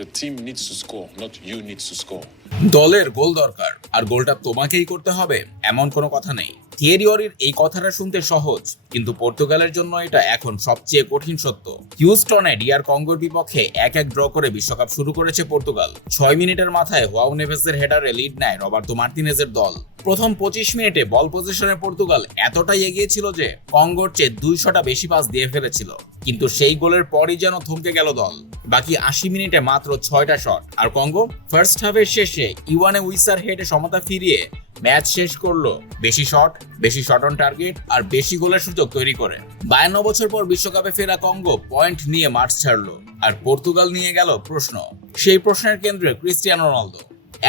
The team needs to score, not you needs to score. দলের গোল দরকার আর গোলটা তোমাকেই করতে হবে এমন কোনো কথা নেই। থিয়েরি অরির এই কথাটা শুনতে সহজ, কিন্তু পর্তুগালের জন্য এটা এখন সবচেয়ে কঠিন সত্য। হিউস্টনে ডিআর কঙ্গোর বিপক্ষে 1-1 ড্র করে বিশ্বকাপ শুরু করেছে পর্তুগাল। 6 মিনিটের মাথায় হুয়াও নেভেসের হেডারে লিড নেয় রবার্তো মার্তিনেজের দল। প্রথম 25 মিনিটে বল পজিশনে পর্তুগাল এতটাই এগিয়ে ছিল যে কঙ্গোর চেয়ে 200টা বেশি পাস দিয়ে ফেলেছিল, কিন্তু সেই গোলের পরই যেন থমকে গেল দল। বাকি 80 মিনিটে মাত্র 6টা শট, আর কঙ্গো ফার্স্ট হাফের শেষে ইওয়ানে উইসার হেডে সমতা ফিরিয়ে ম্যাচ শেষ করলো বেশি শট অন টার্গেট আর বেশি গোলের সুযোগ তৈরি করে। 52 বছর পর বিশ্বকাপে ফেরা কঙ্গো পয়েন্ট নিয়ে মাঠ ছাড়লো, আর পর্তুগাল নিয়ে গেল প্রশ্ন। সেই প্রশ্নের কেন্দ্রে ক্রিস্টিয়ানো রোনালদো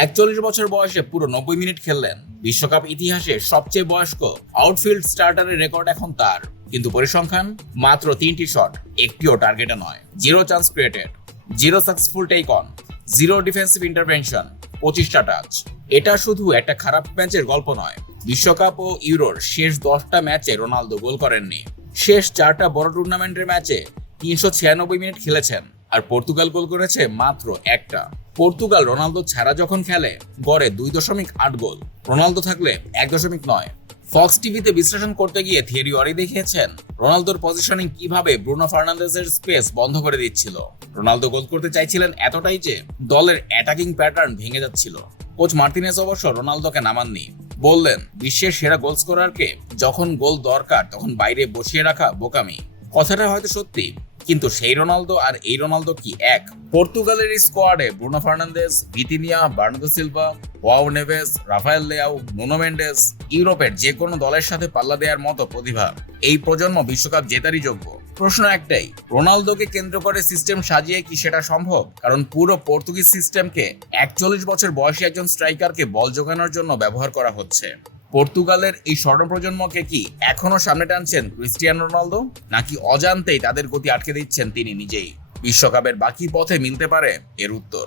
41 বছর বয়সে পুরো 90 মিনিট খেললেন। বিশ্বকাপ ইতিহাসে সবচেয়ে বয়স্ক আউটফিল্ড স্টার্টারের রেকর্ড এখন তার, কিন্তু পরিসংখ্যান মাত্র 3টি শট, একটিও টার্গেটে নয়। 0 chance created, 0 successful take on, 0 defensive intervention, 25টা টাচ। এটা শুধু একটা খারাপ ম্যাচের গল্প নয়। বিশ্বকাপ ও ইউরোর শেষ 10টা ম্যাচে রোনালদো গোল করেননি। শেষ 4টা বড় টুর্নামেন্টের ম্যাচে 396 মিনিট খেলেছেন, আর পর্তুগাল গোল করেছে মাত্র একটা। পর্তুগাল রোনালদো ছাড়া যখন খেলে গড়ে 2.8 গোল, রোনালদো থাকলে 1.9। ফক্স টিভিতে বিশ্লেষণ করতে গিয়ে থিয়েরি অরি দেখিয়েছেন রোনালদোর পজিশনিং কিভাবে ব্রুনো ফার্নান্দেজের স্পেস বন্ধ করে দিচ্ছিল। রোনালদো গোল করতে চাইছিলেন এতটাই যে দলের অ্যাটাকিং প্যাটার্ন ভেঙে যাচ্ছিল। কোচ মার্তিনেজ অবশ্য রোনালদোকে নামাননি, বললেন বিশ্বের সেরা গোল স্কোরারকে যখন গোল দরকার তখন বাইরে বসিয়ে রাখা বোকামি। কথাটা হয়তো সত্যি, কিন্তু সেই রোনালদো আর এই রোনালদো কি এক? পর্তুগালের স্কোয়াডে Bruno Fernandes, Vitinha, Bernardo Silva, João Neves, Rafael Leão, Nuno Mendes, ইউরোপের যে কোনো দলের সাথে পাল্লা দেওয়ার মতো প্রতিভা। এই প্রজন্ম বিশ্বকাপ জেতারই যোগ্য। প্রশ্ন একটাই, রোনালদোকে কেন্দ্র করে সিস্টেম সাজিয়ে কি সেটা সম্ভব? কারণ পুরো পর্তুগিজ সিস্টেমকে 41 বছর বয়সী একজন স্ট্রাইকারকে বল যোগানোর জন্য ব্যবহার করা হচ্ছে। পর্তুগালের এই স্বর্ণ প্রজন্মকে কি এখনো সামনে টানছেন ক্রিস্টিয়ানো রোনালদো, নাকি অজান্তেই তাদের গতি আটকে দিচ্ছেন তিনি নিজেই? বিশ্বকাপের বাকি পথে মিলতে পারে এর উত্তর।